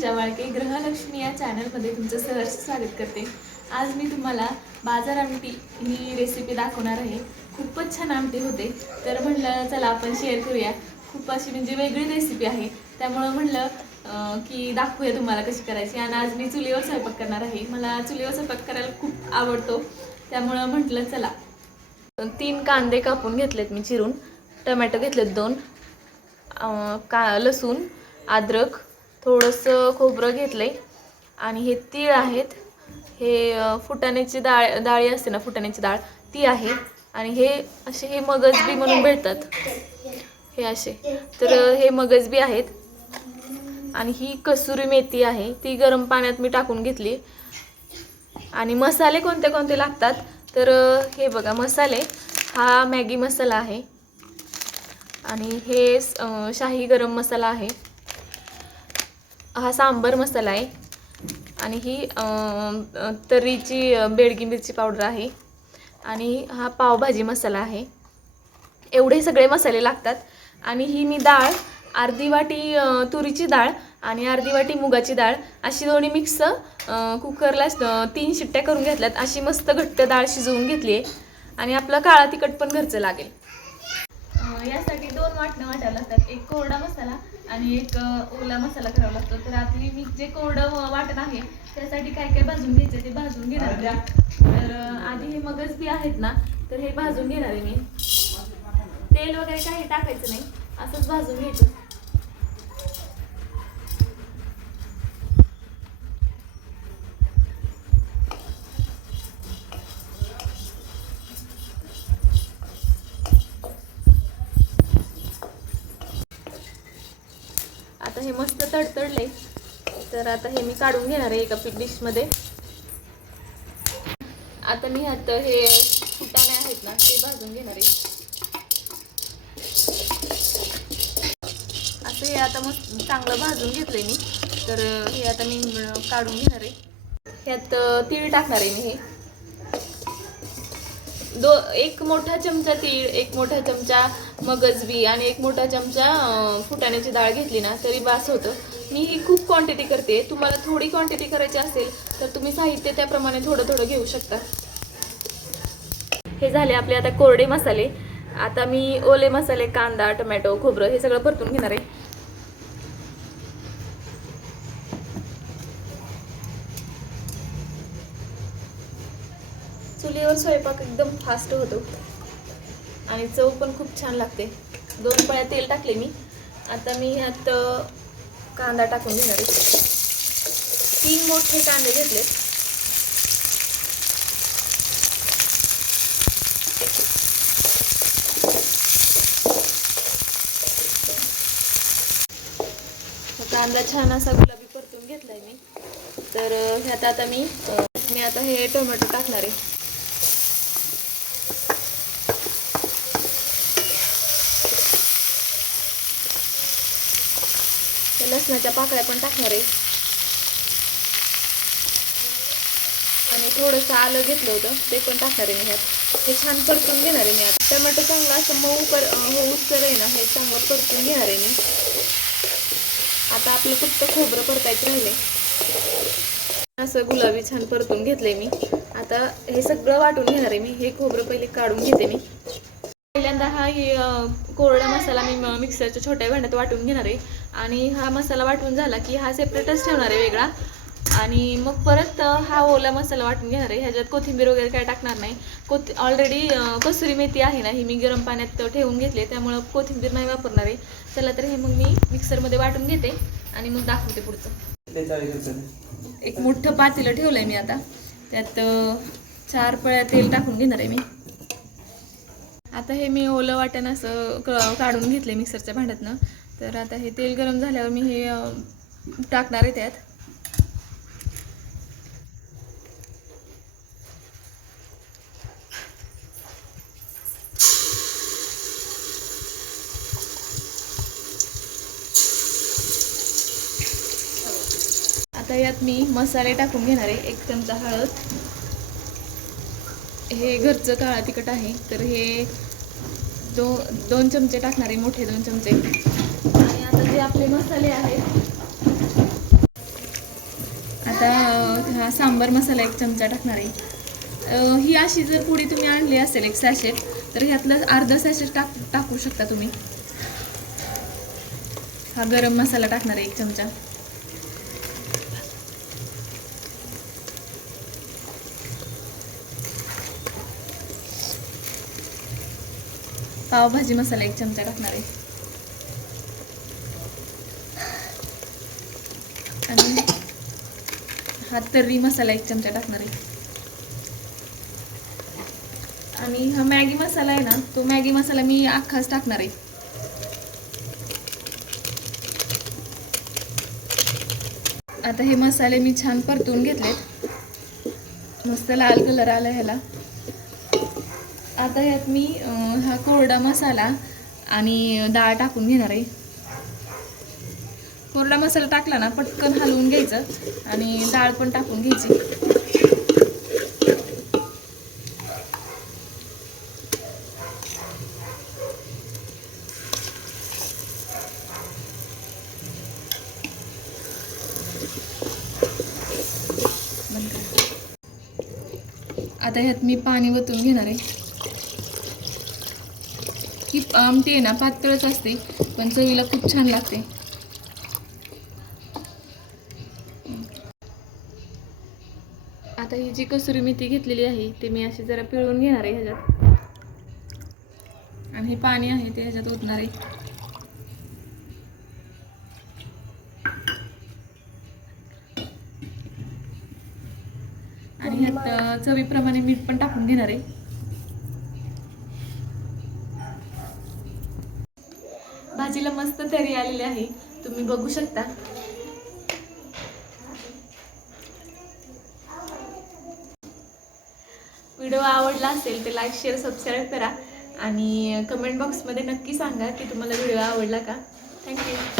पूजा वाळके गृहलक्ष्मी या चॅनलमध्ये तुमचं सहर्ष स्वागत करते। आज मी तुम्हाला बाजार आमटी ही रेसिपी दाखवणार आहे। खूपच छान आमटी होते, तर म्हणलं चला आपण शेअर करूया। खूप अशी म्हणजे वेगळी रेसिपी आहे, त्यामुळे म्हणलं की दाखवूया तुम्हाला कशी करायची। आणि आज मी चुलीवर स्वयंपाक करणार आहे। मला चुलीवर स्वयंपाक करायला खूप आवडतो, त्यामुळे म्हटलं चला। 3 कांदे कापून घेतलेत मी चिरून, टोमॅटो घेतलेत 2, लसूण, अद्रक, थोडंसं खोबरं घेतलंय आणि हे तीळ आहेत। हे फुटाण्याची डाळी असते ना, फुटाण्याची डाळ ती आहे। आणि हे असे हे मगजबी म्हणून भेटतात, हे असे, तर हे मगजबी आहेत। आणि ही कसुरी मेथी आहे, ती गरम पाण्यात मी टाकून घेतली। आणि मसाले कोणते कोणते लागतात तर हे बघा, मसाले हा मॅगी मसाला आहे, आणि हे शाही गरम मसाला आहे, हा सांबर मसाला आहे, आणि ही तर्रीची बेडगी मिरची पावडर आहे, आणि हा पावभाजी मसाला आहे। एवढे सगळे मसाले लागतात। आणि ही मी डाळ, अर्धी वाटी तुरीची डाळ आणि अर्धी वाटी मुगाची डाळ अशी दोन्ही मिक्स कुकरला 3 शिट्ट्या करून घेतल्यात। अशी मस्त घट्ट डाळ शिजवून घेतली आहे। आणि आपलं काळा तिखट पण घरचं लागेल। यासाठी 2 वाटणं वाटायला लागतात, एक कोरडा मसाला आणि एक ओला मसाला करावा लागतो। तर आपली मी जे कोरडं वाटण आहे त्यासाठी काय काय भाजून घ्यायचं ते भाजून घेणार आहे। तर आधी हे मगजबी आहेत ना, तर हे भाजून घेणार आहे मी। तेल वगैरे काही टाकायचं नाही, असंच भाजून घ्यायचं। आता हे मस्त तडतडले, तर आता हे मी काढून घेणार आहे एका डिशमध्ये। आता मी ह्यात हे फुटाणे आहेत ना, ते भाजून घेणार आहे। असं हे आता मस्त चांगलं भाजून घेतलंय मी, तर हे आता मी काढून घेणार आहे। ह्यात तीळ टाकणार आहे मी। हे एक मोठा चमचा तीळ, एक मोठा चमचा मगजबी आणि एक मोठा चमचा फुटाण्याची डाळ घेतली ना तरी बास होतं। मी ही खूप क्वांटिटी करते, तुम्हाला थोडी क्वांटिटी करायची असेल तर तुम्ही साहित्य त्याप्रमाणे थोडं थोडं घेऊ शकता। हे झाले आपले आता कोरडे मसाले। आता मी ओले मसाले, कांदा, टोमॅटो, खोबरं हे सगळं परतून घेणार आहे। चुलीवर स्वयंपाक एकदम फास्ट होतो आणि चव पण खूप छान लागते। 2 पळ्या तेल टाकले मी। आता मी ह्यात कांदा टाकून घेणार आहे। 3 मोठे कांदे घेतले। कांदा छान असा गुलाबी परतून घेतलाय मी। तर ह्यात आता मी आता हे टोमॅटो टाकणार आहे। लसणाच्या पाकळ्या पण टाकणार आहे, आणि थोडंसं आलं घेतलं होतं ते पण टाकणार आहे मी ह्यात। हे छान परतून घेणार आहे मी। आता टोमॅटो चांगला असं मऊ होऊसर आहे ना, हे चांगलं परतून घेणार आहे मी। आता आपलं फक्त खोबरं परतायचं राहिले। असं गुलाबी छान परतून घेतलंय मी। आता हे सगळं वाटून घेणार आहे मी। हे खोबरं पहिले काढून घेते मी। पहिल्यांदा हा कोरडा मसाला मी मिक्सरच्या छोट्या भांड्यात वाटून घेणार आहे, आणि हा मसाला वाटून झाला की हा सेपरेटच ठेवणार आहे वेगळा। आणि मग परत हा ओला मसाला वाटून घेणार आहे। ह्याच्यात कोथिंबीर वगैरे काय टाकणार नाही। ऑलरेडी कसुरी मेथी आहे ना, ही मी गरम पाण्यात ठेवून घेतले, त्यामुळे कोथिंबीर नाही वापरणार आहे। चला तर हे मग मी मिक्सरमध्ये वाटून घेते आणि मग दाखवते पुढचं। एक मोठं पातेलं ठेवलंय मी। आता त्यात 4 पळ्या तेल टाकून घेणार आहे मी। आता हे मी ओलं वाटण असं काढून घेतले मिक्सरच्या भांड्यातनं। तर आता हे तेल गरम झाल्यावर मी हे टाकणार आहे त्यात। आता यात मी मसाले टाकून घेणार आहे। 1 चमचा हळद, हे घरचं काळा तिखट आहे, तर हे 2 चमचे टाकणार आहे, मोठे 2 चमचे। आणि आता जे आपले मसाले आहेत हा सांबार मसाला 1 चमचा टाकणार आहे. ही अशी जर पुडी तुम्ही आणली असेल 1 सॅशेट, तर ह्यातलं अर्धा सॅशेट टाकू शकता तुम्ही. हा गरम मसाला टाकणार आहे 1 चमचा. पावभाजी मसाला 1 चमचा टाकणार आहे. आणि हा तर्री मसाला 1 चमचा टाकणार आहे. आणि हा मॅगी मसाला आहे ना, तो मॅगी मसाला मी अख्खाच टाकणार आहे. आता हे मसाले मी छान परतून घेतलेत. मस्त लाल कलर आला ह्याला. आता ह्यात मी हा कोरडा मसाला आणि डाळ टाकून घेणार आहे. कोरडा मसाला टाकला ना, पटकन हलवून घ्यायचं आणि डाळ पण टाकून घ्यायची. आता ह्यात मी पाणी वतून घेणार आहे. ही आमटी आहे ना, पातळच असते पण चवीला खूप छान लागते. आता ही जी कसुरी मेथी घेतलेली आहे ते मी अशी जरा पिळून घेणार आहे ह्याच्यात. आणि हे पाणी आहे ते ह्याच्यात ओतणार आहे. आणि ह्यात चवीप्रमाणे मीठ पण टाकून घेणार आहे. भाजीला मस्त तर्री आलेली आहे, तुम्ही बघू शकता. व्हिडिओ आवडला असेल तर लाईक, शेअर, सबस्क्राईब करा आणि कमेंट बॉक्समध्ये नक्की सांगा की तुम्हाला व्हिडिओ आवडला का. थँक्यू.